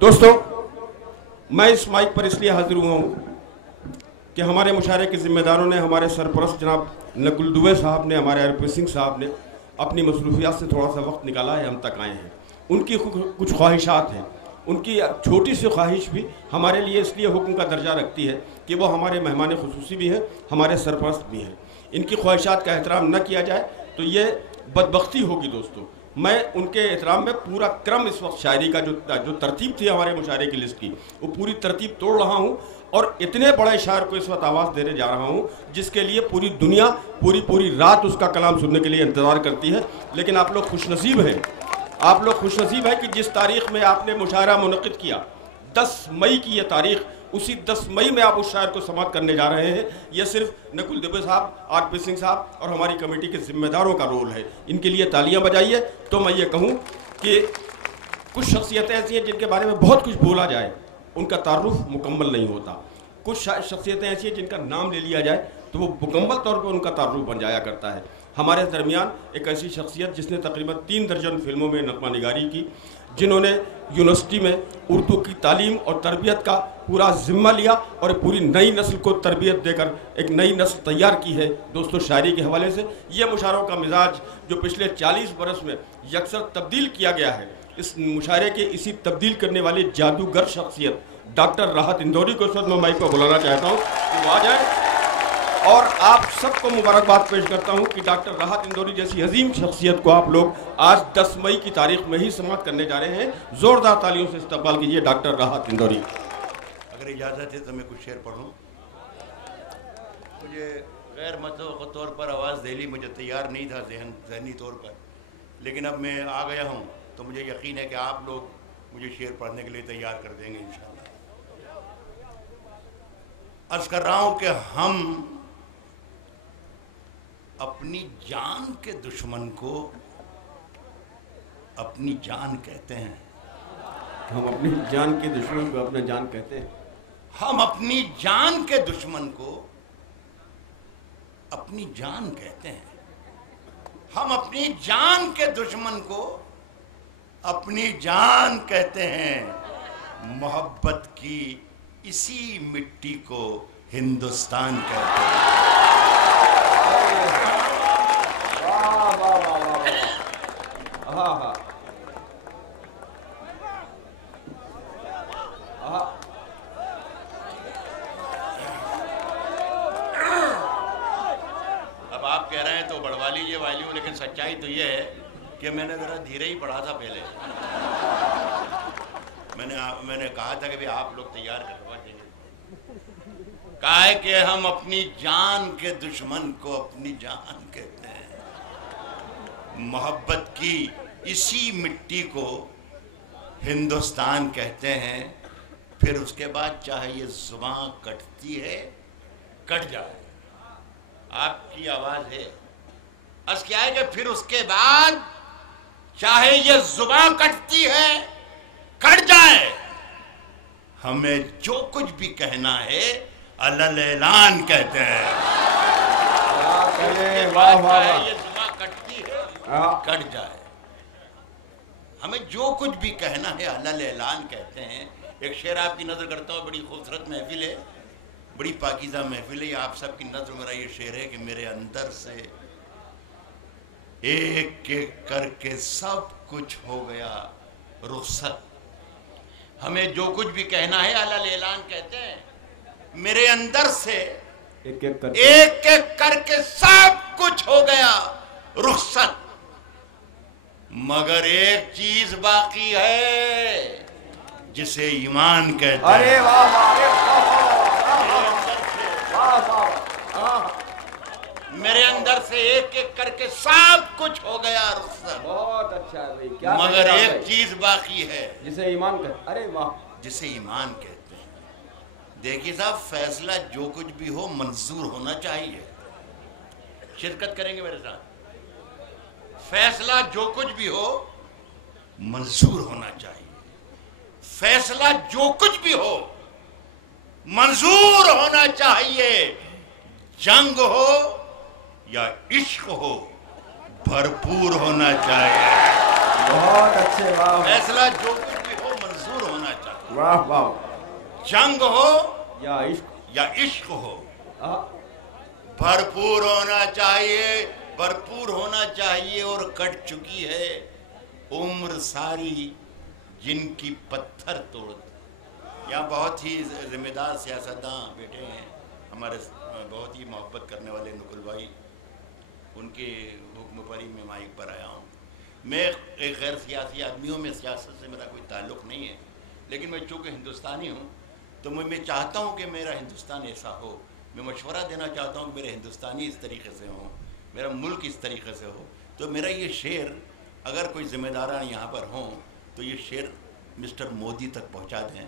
दोस्तों, मैं इस माइक पर इसलिए हाजिर हुआ हूँ कि हमारे मुशायरे के जिम्मेदारों ने, हमारे सरपरस्त जनाब नकुल दुबे साहब ने, हमारे हरप्रीत सिंह साहब ने अपनी मसरूफियात से थोड़ा सा वक्त निकाला है, हम तक आए हैं। उनकी कुछ ख्वाहिशात हैं, उनकी छोटी सी ख्वाहिश भी हमारे लिए इसलिए हुक्म का दर्जा रखती है कि वो हमारे मेहमान खुसूसी भी हैं, हमारे सरपरस्त भी हैं। इनकी ख्वाहिशात का एहतराम न किया जाए तो ये बदबख्ती होगी। दोस्तों, मैं उनके एहतराम में पूरा क्रम इस वक्त शायरी का जो तरतीब थी हमारे मुशायरे की लिस्ट की, वो पूरी तरतीब तोड़ रहा हूँ और इतने बड़े शायर को इस वक्त आवाज़ देने जा रहा हूँ जिसके लिए पूरी दुनिया पूरी रात उसका कलाम सुनने के लिए इंतज़ार करती है। लेकिन आप लोग खुशनसीब हैं, आप लोग खुशनसीब हैं कि जिस तारीख़ में आपने मुशायरा मुनक़िद किया, 10 मई की यह तारीख़, उसी 10 मई में आप उस शायर को समाप्त करने जा रहे हैं। यह सिर्फ नकुल दुबे साहब, हरप्रीत सिंह साहब और हमारी कमेटी के जिम्मेदारों का रोल है। इनके लिए तालियां बजाइए। तो मैं ये कहूँ कि कुछ शख्सियतें ऐसी हैं जिनके बारे में बहुत कुछ बोला जाए, उनका तारुफ मुकम्मल नहीं होता। कुछ शख्सियतें ऐसी हैं जिनका नाम ले लिया जाए तो वो मुकम्मल तौर पर उनका तारुफ बन जाया करता है। हमारे दरमियान एक ऐसी शख्सियत जिसने तकरीबन 3 दर्जन फिल्मों में नगमा निगारी की, जिन्होंने यूनिवर्सिटी में उर्दू की तालीम और तरबियत का पूरा ज़िम्मा लिया और पूरी नई नस्ल को तरबियत देकर एक नई नस्ल तैयार की है। दोस्तों, शायरी के हवाले से ये मुशायरों का मिजाज जो पिछले 40 बरस में यकसर तब्दील किया गया है, इस मुशायरे के इसी तब्दील करने वाली जादूगर शख्सियत डॉक्टर राहत इंदौरी को इस वक्त मैं माइक पर बुलाना चाहता हूँ कि वो आ जाए और आप सबको मुबारकबाद पेश करता हूँ कि डॉक्टर राहत इंदौरी जैसी अजीम शख्सियत को आप लोग आज 10 मई की तारीख में ही समाप्त करने जा रहे हैं। ज़ोरदार तालियों से इस्तकबाल कीजिए डॉक्टर राहत इंदौरी। अगर इजाज़त है तो मैं कुछ शेर पढ़ूँ। मुझे गैर मतवक़्क़ा तौर पर आवाज़ दे ली, मुझे तैयार नहीं था ज़हनी तौर पर, लेकिन अब मैं आ गया हूँ तो मुझे यकीन है कि आप लोग मुझे शेर पढ़ने के लिए तैयार कर देंगे इंशाअल्लाह। अर्ज़ कर रहा हूँ कि हम अपनी जान के दुश्मन को अपनी जान कहते हैं। हम अपनी जान के दुश्मन को अपना जान कहते हैं। हम अपनी जान के दुश्मन को अपनी जान कहते हैं। हम अपनी जान के दुश्मन को अपनी जान कहते हैं। मोहब्बत की इसी मिट्टी को हिंदुस्तान कहते हैं। अब आप कह रहे हैं तो बढ़वा लीजिए वॉल्यूम, लेकिन सच्चाई तो ये है कि मैंने ज़रा धीरे ही पढ़ा था पहले। मैंने कहा था कि भाई आप लोग तैयार करवा देंगे। कहा है कि हम अपनी जान के दुश्मन को अपनी जान कहते हैं। मोहब्बत की इसी मिट्टी को हिंदुस्तान कहते हैं। फिर उसके बाद चाहे ये जुबान कटती है, कट जाए। आपकी आवाज है अर्ज क्या है कि फिर उसके बाद चाहे ये जुबान कटती है, कट जाए। हमें जो कुछ भी कहना है अलल ऐलान कहते हैं। ये जुबान कटती है, कट जाए। हमें जो कुछ भी कहना है अलल ऐलान कहते हैं। एक शेर आपकी नजर करता हूँ, बड़ी खूबसूरत महफिल है, बड़ी पाकीज़ा महफिल है। आप सबकी नजर मेरा ये शेर है कि मेरे अंदर से एक एक करके सब कुछ हो गया रुखसत। हमें जो कुछ भी कहना है अलल ऐलान कहते हैं। मेरे अंदर से एक एक करके सब कुछ हो गया रुखसत। मगर एक चीज बाकी है जिसे ईमान कहते हैं। अरे वाह वाह, मेरे अंदर से एक एक करके सब कुछ हो गया रुखसत। बहुत अच्छा है भाई, क्या मगर एक चीज बाकी है जिसे ईमान कहते। अरे वाह, जिसे ईमान कहते हैं। देखिए साहब, फैसला जो कुछ भी हो मंजूर होना चाहिए। शिरकत करेंगे मेरे साथ। फैसला जो कुछ भी हो मंजूर होना चाहिए। फैसला जो कुछ भी हो मंजूर होना चाहिए। जंग हो या इश्क हो भरपूर होना चाहिए। बहुत अच्छे, वाह। फैसला जो कुछ भी हो मंजूर होना चाहिए। वाह वाह। जंग हो या इश्क हो, भरपूर होना चाहिए, भरपूर होना चाहिए। और कट चुकी है उम्र सारी जिनकी पत्थर तोड़। यहाँ बहुत ही जिम्मेदार सियासतदान बैठे हैं हमारे, बहुत ही मोहब्बत करने वाले नकुल भाई, उनके हुक्म पर ही मैं माइक पर आया हूँ। मैं एक गैर सियासी आदमी हूँ, मैं सियासत से मेरा कोई ताल्लुक़ नहीं है, लेकिन मैं चूँकि हिंदुस्तानी हूँ तो मैं चाहता हूँ कि मेरा हिंदुस्तान ऐसा हो। मैं मशवरा देना चाहता हूँ कि मेरे हिंदुस्तानी इस तरीके से हों, मेरा मुल्क इस तरीके से हो। तो मेरा ये शेर अगर कोई ज़िम्मेदारान यहाँ पर हों तो ये शेर मिस्टर मोदी तक पहुँचा दें।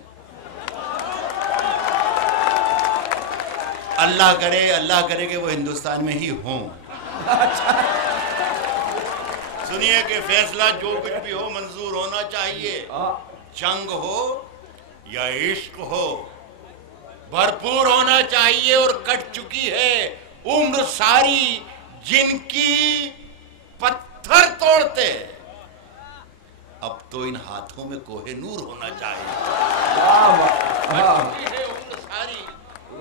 अल्लाह करे कि वो हिंदुस्तान में ही हों। सुनिए कि फैसला जो कुछ भी हो मंजूर होना चाहिए। जंग हो या इश्क हो, भरपूर होना चाहिए। और कट चुकी है उम्र सारी जिनकी पत्थर तोड़ते, अब तो इन हाथों में कोहिनूर होना चाहिए।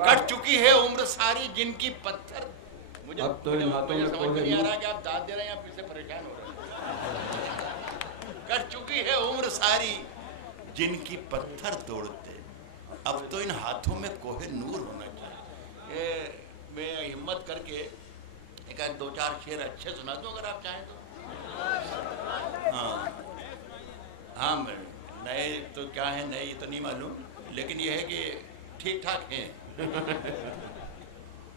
कट चुकी है उम्र सारी जिनकी पत्थर। मुझे अब तो इन हाथों में समझ में नहीं आ रहा कि आप दाद दे रहे हैं या फिर से परेशान हो रहे हैं। कट चुकी है उम्र सारी जिनकी पत्थर तोड़ते, अब तो इन हाथों में कोहिनूर होना चाहिए। ये मैं हिम्मत करके एक दो चार शेर अच्छे सुना दूं अगर आप चाहें तो। हाँ नए तो क्या है, नए ये तो नहीं मालूम, लेकिन ये है कि ठीक ठाक हैं।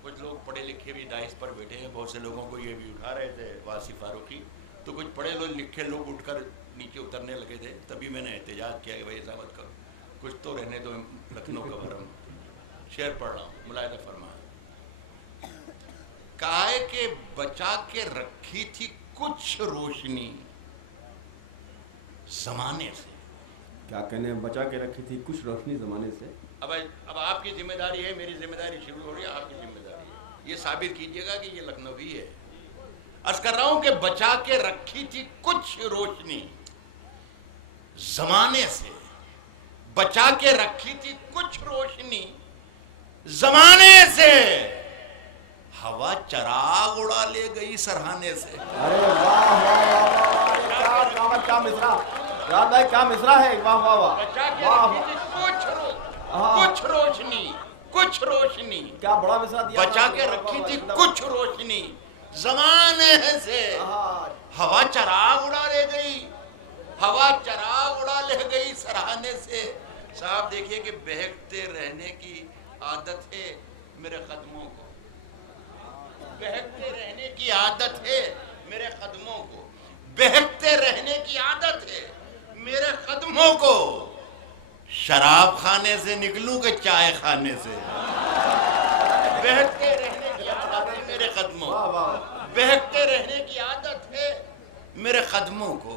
कुछ लोग पढ़े लिखे भी दाइस पर बैठे हैं, बहुत से लोगों को ये भी उठा रहे थे वासी फारूकी, तो कुछ पढ़े लिखे लोग उठकर नीचे उतरने लगे थे। तभी मैंने एहतजाज किया कि भाई ऐसा मत करो, कुछ तो रहने दो। लखनऊ का भरम शेर पढ़ रहा हूँ, मुलायदा फरमा। काय के बचा के रखी थी कुछ रोशनी जमाने से। क्या कहने, बचा के रखी थी कुछ रोशनी जमाने से। अब आपकी जिम्मेदारी है, मेरी जिम्मेदारी शुरू हो रही है, आपकी जिम्मेदारी है। ये साबित कीजिएगा कि ये लखनवी है। अर्ज कर रहा हूं कि बचा के रखी थी कुछ रोशनी जमाने से, बचा के रखी थी कुछ रोशनी जमाने से, हवा चराग उड़ा ले गई सराहने से। अरे वाह वाह वाह, क्या मिसरा राज भाई, क्या मिसरा है। वाह वाह वाह। बचा के रखी थी कुछ रोशनी, कुछ रोशनी, क्या बड़ा मिसरा दिया। बचा के रखी थी कुछ रोशनी जमाने से, हवा चराग उड़ा ले गई, हवा चराग उड़ा ले गई सराहने से। साहब देखिए कि बहकते रहने की आदत है मेरे कदमों को, बहकते रहने की आदत है मेरे कदमों को, बहकते रहने की आदत है मेरे कदमों को। शराब खाने से निकलूं कि चाय खाने से, बहकते रहने की आदत है मेरे कदमों, बहकते रहने की आदत है मेरे कदमों को।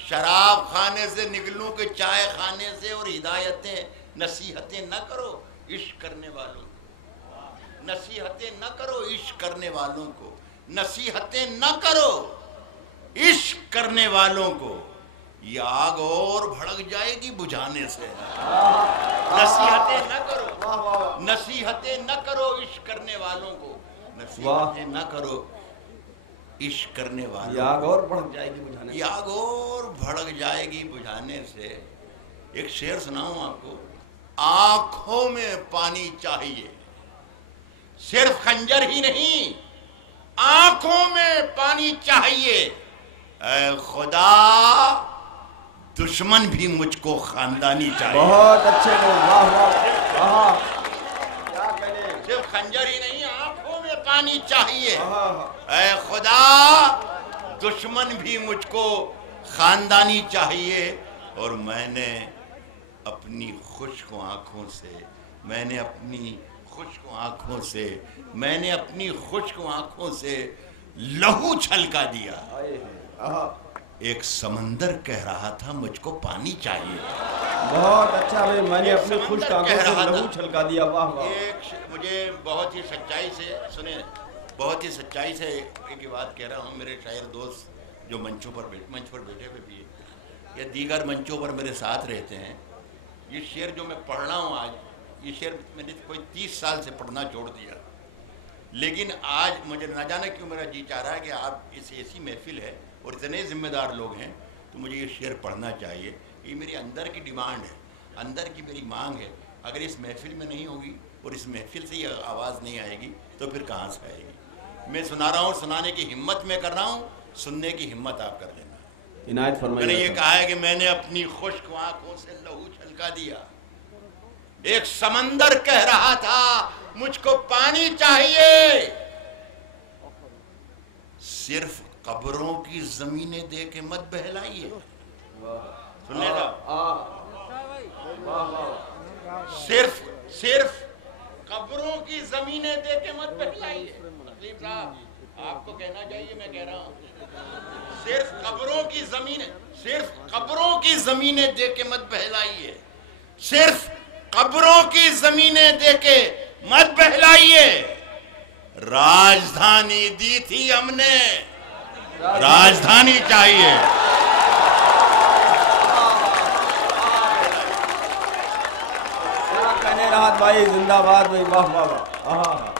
शराब खाने से निकलूं कि चाय खाने से। और हिदायतें नसीहतें न करो इश्क करने वालों को, नसीहतें न करो इश्क करने वालों को, नसीहतें न करो इश्क करने वालों को। ये आग और भड़क जाएगी बुझाने से। नसीहतें न करो, नसीहतें न करो इश्क करने वालों को, नसीहतें न करो इश्क करने वालों। ये आग और भड़क जाएगी बुझाने, ये आग और भड़क जाएगी बुझाने से। एक शेर सुनाऊं आपको। आंखों में पानी चाहिए, सिर्फ खंजर ही नहीं, आंखों में पानी चाहिए। ऐ खुदा दुश्मन भी मुझको खानदानी चाहिए। बहुत अच्छे लोग, वाह वाह। क्या कहने, सिर्फ खंजर ही नहीं, आंखों में पानी चाहिए। ऐ खुदा दुश्मन भी मुझको खानदानी चाहिए। और मैंने अपनी खुश्क आंखों से, मैंने अपनी खुश्क आंखों से, मैंने अपनी खुश्क आंखों से लहू छलका दिया। एक समंदर कह रहा था मुझको पानी चाहिए। बहुत अच्छा भाई, मैंने अपनी खुश्क आंखों से लहू छलका दिया। वाह वाह। मुझे बहुत ही सच्चाई से सुने, बहुत ही सच्चाई से एक बात कह रहा हूँ। मेरे शायर दोस्त जो मंच पर बैठे हुए भी या दीगर मंचों पर मेरे साथ रहते हैं, ये शेर जो मैं पढ़ रहा हूँ आज, ये शेर मैंने कोई 30 साल से पढ़ना छोड़ दिया, लेकिन आज मुझे ना जाने क्यों मेरा जी चाह रहा है कि आप इस ऐसी महफिल है और इतने ज़िम्मेदार लोग हैं तो मुझे ये शेर पढ़ना चाहिए। ये मेरी अंदर की डिमांड है, अंदर की मेरी मांग है। अगर इस महफिल में नहीं होगी और इस महफिल से ये आवाज़ नहीं आएगी तो फिर कहाँ से आएगी। मैं सुना रहा हूँ, सुनाने की हिम्मत मैं कर रहा हूँ, सुनने की हिम्मत आप कर लेना। इनायत फरमाइए। मैंने ये कहा है कि मैंने अपनी खुश्क आंखों से लहू छलका दिया। एक समंदर कह रहा था मुझको पानी चाहिए, सिर्फ कब्रों की जमीनें दे के मत बहलाइए। सुनने का सिर्फ कब्रों की जमीनें दे के मत बहलाइए। तकलीफ साहब आपको कहना चाहिए, मैं कह रहा हूं सिर्फ कब्रों की जमीनें दे के मत बहलाइए, सिर्फ कब्रों की जमीनें दे के मत बहलाइए। राजधानी दी थी हमने, राजधानी चाहिए। राहत भाई जिंदाबाद भाई, वाह वाह वाह।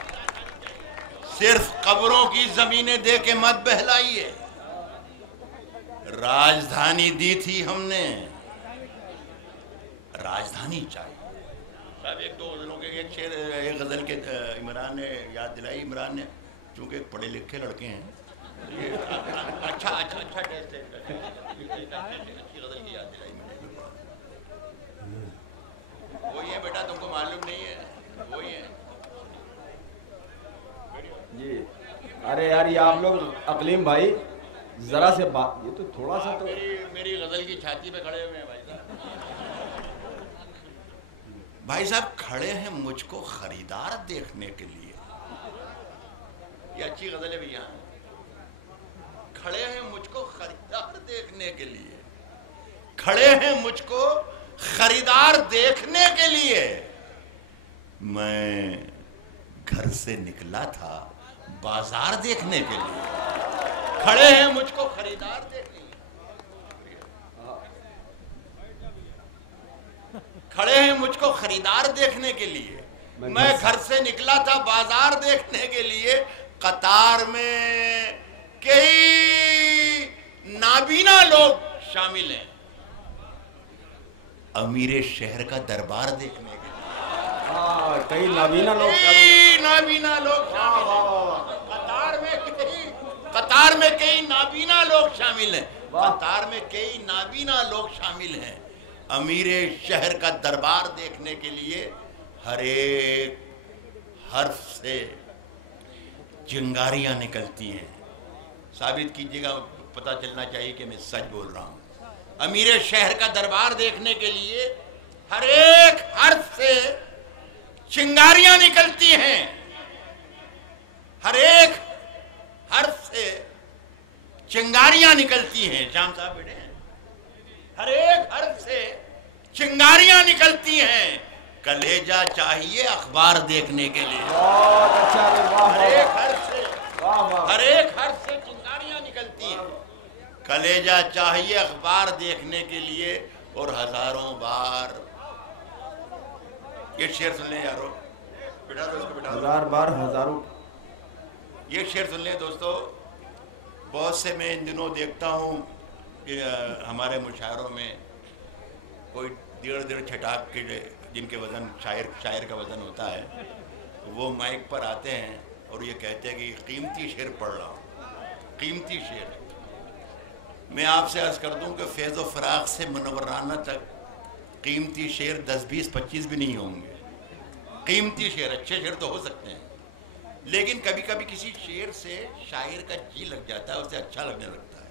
सिर्फ कब्रों की जमीनें दे के मत बहलाइए, राजधानी दी थी हमने, राजधानी चाहिए। साहब एक दो गजलों के एक शेर, एक गजल के इमरान ने याद दिलाई। इमरान ने चूंकि पढ़े लिखे लड़के हैं, ये अच्छा टेस्ट है, अच्छी गजल की याद दिलाई मैंने। वही है बेटा, तुमको मालूम नहीं है, वही है जी। अरे यार ये आप लोग अकलीम भाई जरा से बात, ये तो थोड़ा सा तो मेरी गजल की छाती पे खड़े हुए हैं भाई साहब। भाई साहब खड़े हैं मुझको खरीदार देखने के लिए। ये अच्छी गजल है भैया। खड़े हैं मुझको खरीदार देखने के लिए, खड़े हैं मुझको खरीदार देखने के लिए। मैं घर से निकला था बाजार देखने के लिए। खड़े हैं मुझको खरीदार देखने के लिए, खड़े हैं मुझको खरीदार देखने के लिए। मैं घर से निकला था बाजार देखने के लिए। कतार में कई नाबीना लोग शामिल हैं, अमीरे शहर का दरबार देखने के लिए। कई नाबीना लोग शामिल हैं। कतार में कई नाबीना लोग शामिल हैं, कतार में कई नाबीना लोग शामिल हैं, अमीरे शहर का दरबार देखने के लिए। हर एक हर्फ से चिंगारियां निकलती हैं। साबित कीजिएगा, पता चलना चाहिए कि मैं सच बोल रहा हूं। अमीरे शहर का दरबार देखने के लिए हर एक हर्फ से चिंगारियां निकलती हैं, हर एक हर्फ से चिंगारियां निकलती हैं। श्याम साहब बेटे, हर एक हर्फ से चिंगारियां निकलती हैं। कलेजा चाहिए अखबार देखने के लिए। बहुत अच्छा, हर एक हर्फ से चिंगारियां निकलती हैं। कलेजा चाहिए अखबार देखने के लिए। और हजारों बार, ये शेर सुन लें यारो, बिठा दो इसको, बिठा दो। हजार बार हजारों, ये शेर सुन लें दोस्तों। बहुत से मैं इन दिनों देखता हूँ कि हमारे मुशायरों में कोई डेढ़ छटाक के जिनके वज़न शायर का वज़न होता है, वो माइक पर आते हैं और ये कहते हैं कि कीमती शेर पढ़ रहा हूँ, कीमती शेर। मैं आपसे अर्ज़ कर दूं कि फैज़ व फ़राग़ से मुनव्वराना तक कीमती शेर 10, 20, 25 भी नहीं होंगे। कीमती शेर, अच्छे शेर तो हो सकते हैं, लेकिन कभी कभी किसी शेर से शायर का जी लग जाता है, उसे अच्छा लगने लगता है।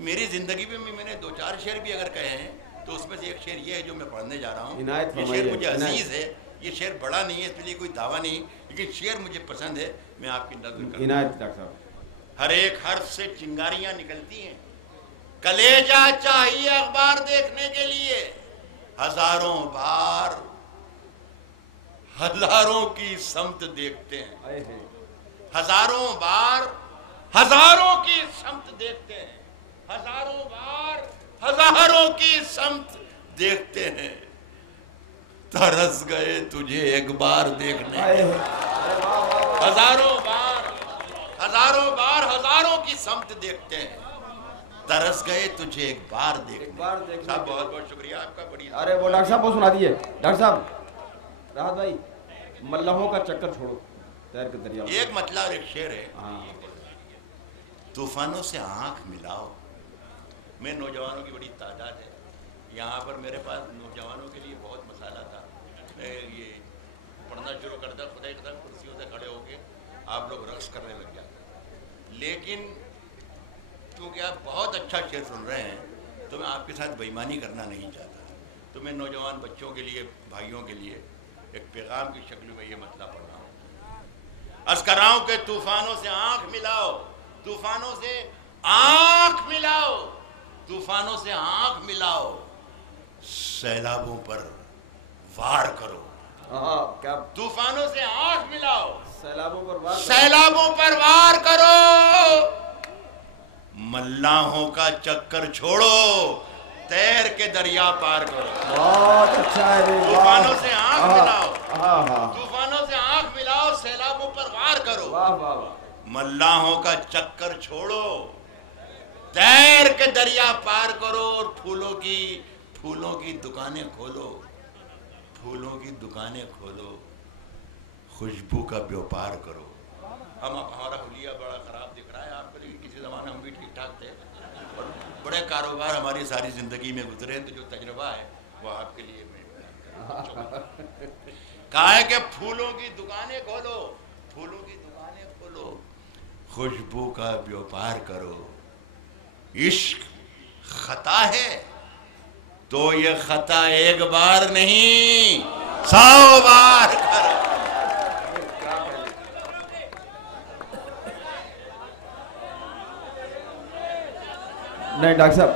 मेरी ज़िंदगी में मैंने 2-4 शेर भी अगर कहे हैं तो उसमें से एक शेर ये है जो मैं पढ़ने जा रहा हूँ। ये शेर मुझे अजीज़ है, ये शेर बड़ा नहीं है, इसके लिए कोई दावा नहीं, लेकिन शेर मुझे पसंद है, मैं आपकी नज़र करता हूँ। हर एक हर्फ से चिंगारियाँ निकलती हैं। कलेजा चाहिए अखबार देखने के लिए। हजारों बार हजारों की समत देखते हैं, हजारों बार हजारों की समत देखते हैं, हजारों बार हजारों की समत देखते हैं। तरस गए तुझे एक बार देखने, हजारों बार हजारों की समत देखते हैं, तरस गए तुझे एक बार देखने। साहब बहुत बहुत शुक्रिया आपका, बड़ी। अरे वो डॉक्टर साहब वो सुना दिए। डॉक्टर साहब, राहत भाई, मल्लाहों का चक्कर छोड़ो, तैर के दरिया। एक मतलब और एक शेर है, तूफानों से आंख मिलाओ। मैं नौजवानों की बड़ी तादाद है यहाँ पर, मेरे पास नौजवानों के लिए बहुत मसाला था। मैं ये पढ़ना शुरू करता, खुदा ही खुदा कुर्सियों से खड़े होके आप लोग रक्स करने लग जाते। लेकिन क्योंकि आप बहुत अच्छा शेर सुन रहे हैं तो मैं आपके साथ बेईमानी करना नहीं चाहता। तो मैं नौजवान बच्चों के लिए, भाइयों के लिए एक पैगाम की शक्ल में ये मतलब पढ़ रहा हूँ। अर्ज़ कर रहा हूँ कि तूफानों से आंख मिलाओ, तूफानों से आंख मिलाओ, तूफानों से आंख मिलाओ, सैलाबों पर वार करो। क्या? तूफानों से आंख मिलाओ, सैलाबों पर वार, सैलाबों पर वार करो, मल्लाहों का चक्कर छोड़ो, तैर के दरिया पार करो। बहुत अच्छा है। तूफानों से आंख मिलाओ, तूफानों से आंख मिलाओ, सैलाबों पर वार करो, मल्लाहों का चक्कर छोड़ो, तैर के दरिया पार करो, और फूलों की दुकानें खोलो, फूलों की दुकानें खोलो, खुशबू का व्यापार करो। हमारा हुलिया बड़ा खराब दिख रहा है आपको, लेकिन किसी ज़माने हम भी ठीक ठाक थे और बड़े कारोबार हमारी सारी ज़िंदगी में गुजरे। तो जो तजुर्बा है वो आपके लिए मैं कहा है कि फूलों की दुकानें खोलो, फूलों की दुकानें खोलो, खुशबू का व्यापार करो। इश्क खता है तो ये खता एक बार नहीं 100 बार करो। नहीं डॉक्टर साहब,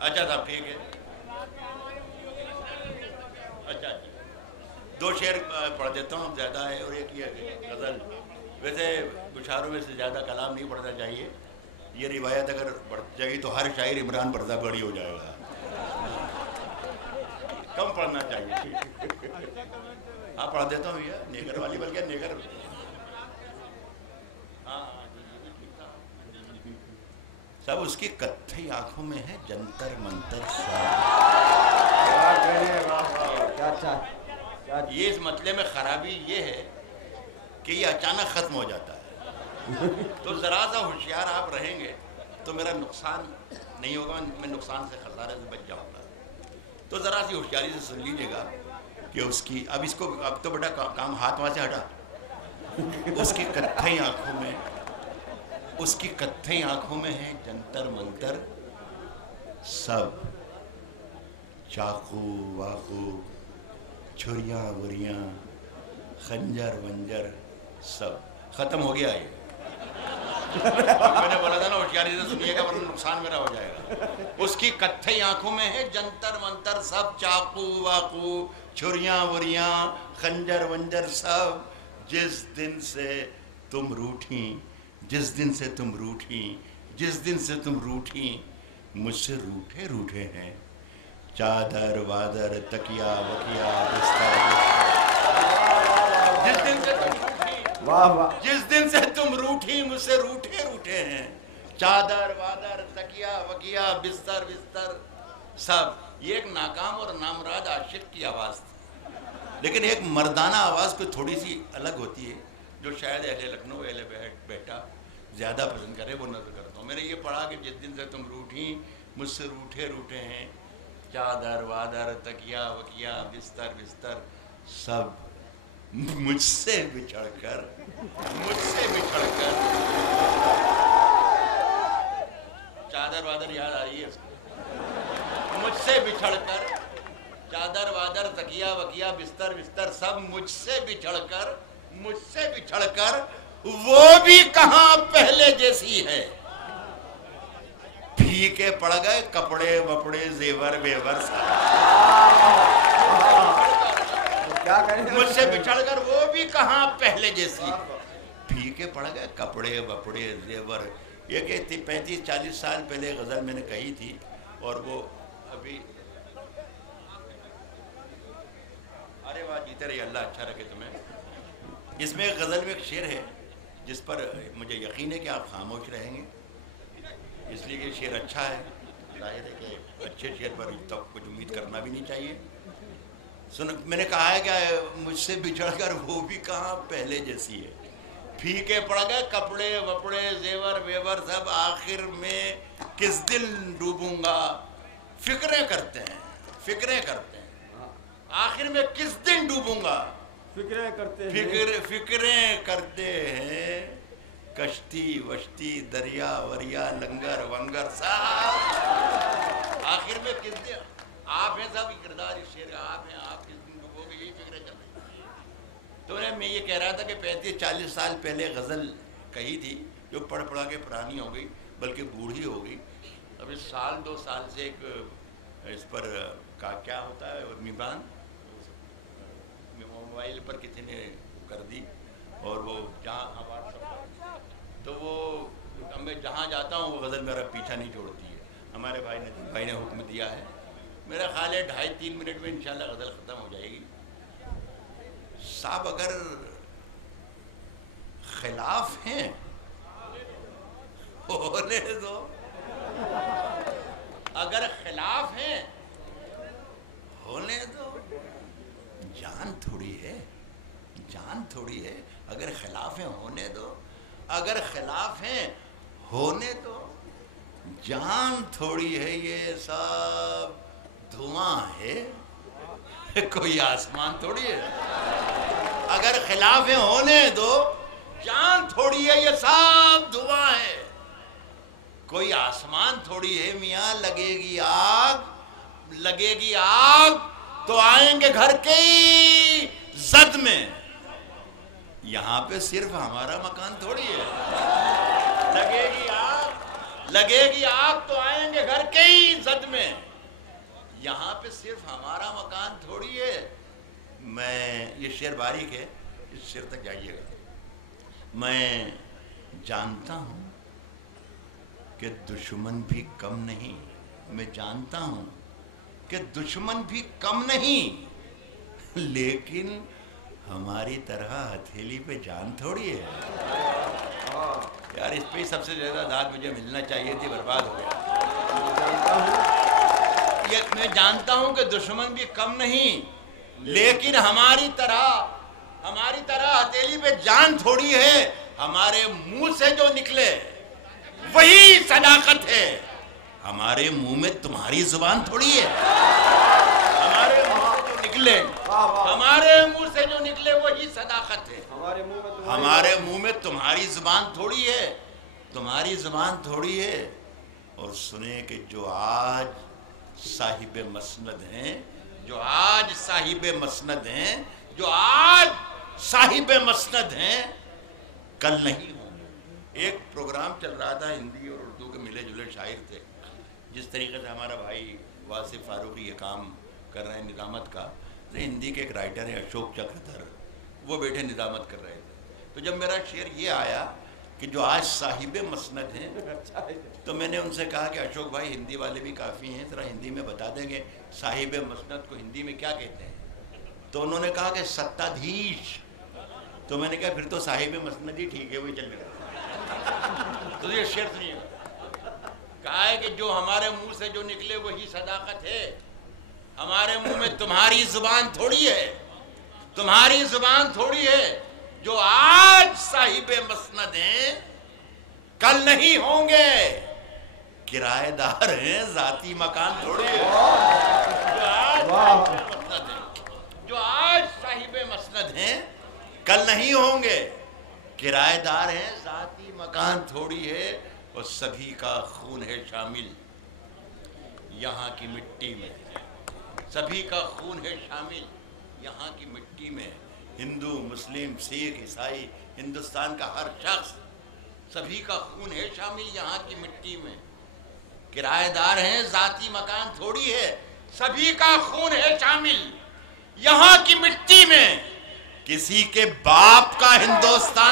अच्छा साहब ठीक है। अच्छा दो शेर पढ़ देता हूँ, ज़्यादा है, और एक ये गज़ल। वैसे गुशारों में से ज़्यादा कलाम नहीं पढ़ना चाहिए, ये रिवायत अगर बढ़ जाएगी तो हर शायर इमरान पर्दा बड़ी हो जाएगा, कम पढ़ना चाहिए। हाँ पढ़ देता हूँ भैया, नेगर वाली, बल्कि नेगर, हाँ सब उसकी कत्थई आंखों में है जंतर मंतर ये इस मतले में खराबी ये है कि ये अचानक खत्म हो जाता है। तो जरा सा होशियार आप रहेंगे तो मेरा नुकसान नहीं होगा, मैं नुकसान से, खसारे से बच जाऊंगा। तो जरा सी होशियारी से सुन लीजिएगा कि उसकी, अब इसको, अब तो बड़ा काम हाथ वहाँ से हटा। उसकी कत्थई आंखों में, उसकी कत्थई आंखों में है जंतर मंतर सब, चाकू वाकू, छुरियाँ बुरियाँ, खंजर वंजर सब। खत्म हो गया ये। मैंने बोला था ना होशियारी से सुनिएगा वरना नुकसान मेरा हो जाएगा। उसकी कत्थई आंखों में है जंतर मंतर सब, चाकू वाकू, छुरियाँ बुरियाँ, खंजर वंजर सब। जिस दिन से तुम रूठी, जिस दिन से तुम रूठी, जिस दिन से तुम रूठी, मुझसे रूठे रूठे हैं चादर वादर तकिया वकिया बिस्तर। जिस दिन से तुम रूठी, वाह वाह, जिस दिन से तुम रूठी, मुझसे रूठे रूठे हैं चादर वादर तकिया वकिया बिस्तर बिस्तर सब। ये एक नाकाम और नामराद आशिक की आवाज़ थी, लेकिन एक मर्दाना आवाज़ को थोड़ी सी अलग होती है, जो शायद अहले लखनऊ, अहले बेटा ज़्यादा पसंद करे, वो नजर करता हूँ। मैंने ये पढ़ा कि जिस दिन से तुम रूठी, मुझसे रूठे रूठे हैं चादर वादर तकिया वकिया बिस्तर बिस्तर सब। मुझसे बिछड़कर, मुझसे बिछड़कर, चादर वादर याद आ रही है उसको। मुझसे बिछड़कर, चादर वादर तकिया वकिया बिस्तर बिस्तर सब मुझसे बिछड़कर, मुझसे बिछड़कर वो भी कहां पहले जैसी है, फीके पड़ गए कपड़े वपड़े जेवर वेवर क्या करें, मुझसे बिछड़कर वो भी कहाँ पहले जैसी। फीके पड़ गए कपड़े वपड़े जेवर। ये कहती 35-40 साल पहले गजल मैंने कही थी और वो अभी, अरे वाह जीते रही, अल्लाह अच्छा रखे तुम्हें। इसमें एक गजल में एक शेर है जिस पर मुझे यकीन है कि आप खामोश रहेंगे, इसलिए कि शेर अच्छा है। जाहिर है कि अच्छे शेर पर तो कुछ उम्मीद करना भी नहीं चाहिए। सुन, मैंने कहा है कि मुझसे बिछड़कर वो भी कहाँ पहले जैसी है। फीके पड़ गए कपड़े वपड़े जेवर वेवर सब, आखिर में किस दिन डूबूंगा। फिक्रें करते हैं, फिक्रें करते हैं, आखिर में किस दिन डूबूंगा। फिक्रें करते हैं, फिक्रें करते हैं, कश्ती वश्ती दरिया वरिया लंगर वंगर सब, आखिर में किस दिन। आप हैं सब किरदार इस शेर, आप हैं, आप किस दिन डूबोगे, यही फिक्रें कर रहे हैं। तो मैं ये कह रहा था कि 35-40 साल पहले गज़ल कही थी जो पढ़ पढ़ा के पुरानी हो गई, बल्कि बूढ़ी हो गई। अभी 1-2 साल से एक इस पर का क्या होता है मिबान मोबाइल पर किसी ने कर दी, और वो जहाँ व्हाट्सएप, तो वो मैं जहाँ जाता हूँ वो गज़ल मेरा पीछा नहीं छोड़ती है। हमारे भाई ने हुक्म दिया है, मेरा ख्याल है 2.5-3 मिनट में इंशाल्लाह गज़ल ख़त्म हो जाएगी। साहब अगर खिलाफ हैं होने दो, अगर खिलाफ हैं होने दो। जान थोड़ी है, जान थोड़ी है, अगर खिलाफ हैं होने दो, अगर खिलाफ हैं होने दो। जान थोड़ी है, ये सब धुआं है, कोई आसमान थोड़ी है। अगर खिलाफ है होने दो, जान थोड़ी है, ये सब धुआं है, कोई आसमान थोड़ी है। मियाँ लगेगी आग, लगेगी आग तो आएंगे घर के जद में, यहां पे सिर्फ हमारा मकान थोड़ी है। लगेगी आग, लगेगी आग तो आएंगे घर के ही जद में, यहां पे सिर्फ हमारा मकान थोड़ी है। मैं, ये शेर बारीक है, इस शेर तक जाइएगा। मैं जानता हूं कि दुश्मन भी कम नहीं, मैं जानता हूं कि दुश्मन भी कम नहीं, लेकिन हमारी तरह हथेली पे जान थोड़ी है। यार इस पे सबसे ज्यादा दाद मुझे मिलना चाहिए थी, बर्बाद हो गया। ये मैं जानता हूं कि दुश्मन भी कम नहीं, लेकिन हमारी तरह हथेली पे जान थोड़ी है। हमारे मुंह से जो निकले वही सदाकत है, हमारे मुंह में तुम्हारी जुबान थोड़ी है। हमारे मुंह से जो निकले, हमारे मुंह से जो निकले वही सदाकत है। हमारे मुंह में तुम्हारी जुबान थोड़ी है, तुम्हारी जुबान थोड़ी है। और सुने कि जो आज साहिब मसनद हैं, जो आज साहिब मसनद हैं, जो आज साहिब मसनद हैं, कल नहीं होंगे। एक प्रोग्राम चल रहा था, हिंदी और उर्दू के मिले जुले शायर थे। जिस तरीके से हमारा भाई वासिफ फारूकी ये काम कर रहे हैं निज़ामत का, तो हिंदी के एक राइटर हैं अशोक चक्रधर, वो बैठे निज़ामत कर रहे थे। तो जब मेरा शेर ये आया कि जो आज साहिब मसनद हैं, तो मैंने उनसे कहा कि अशोक भाई हिंदी वाले भी काफ़ी हैं, ज़रा हिंदी में बता देंगे साहिब मसनद को हिंदी में क्या कहते हैं। तो उन्होंने कहा कि सत्ताधीश। तो मैंने कहा फिर तो साहिब मसनद ही ठीक है, वही चलेगा। तो ये शेर सुनिए, कहा है कि जो हमारे मुंह से जो निकले वही सदाकत है। हमारे मुंह में तुम्हारी जुबान थोड़ी है, तुम्हारी जुबान थोड़ी है। जो आज साहिब मसनद हैं, कल नहीं होंगे, किराएदार हैं, जाती मकान थोड़ी है। जो आज साहिब मसनद हैं, कल नहीं होंगे, किराएदार हैं, जाती मकान थोड़ी है। और सभी का खून है शामिल यहाँ की मिट्टी में, सभी का खून है शामिल यहाँ की मिट्टी में। हिंदू मुस्लिम सिख ईसाई, हिंदुस्तान का हर शख्स, सभी का खून है शामिल यहाँ की मिट्टी में। किराएदार हैं, जाती मकान थोड़ी है, सभी का खून है शामिल। यहां की मिट्टी में किसी के बाप का हिंदुस्तान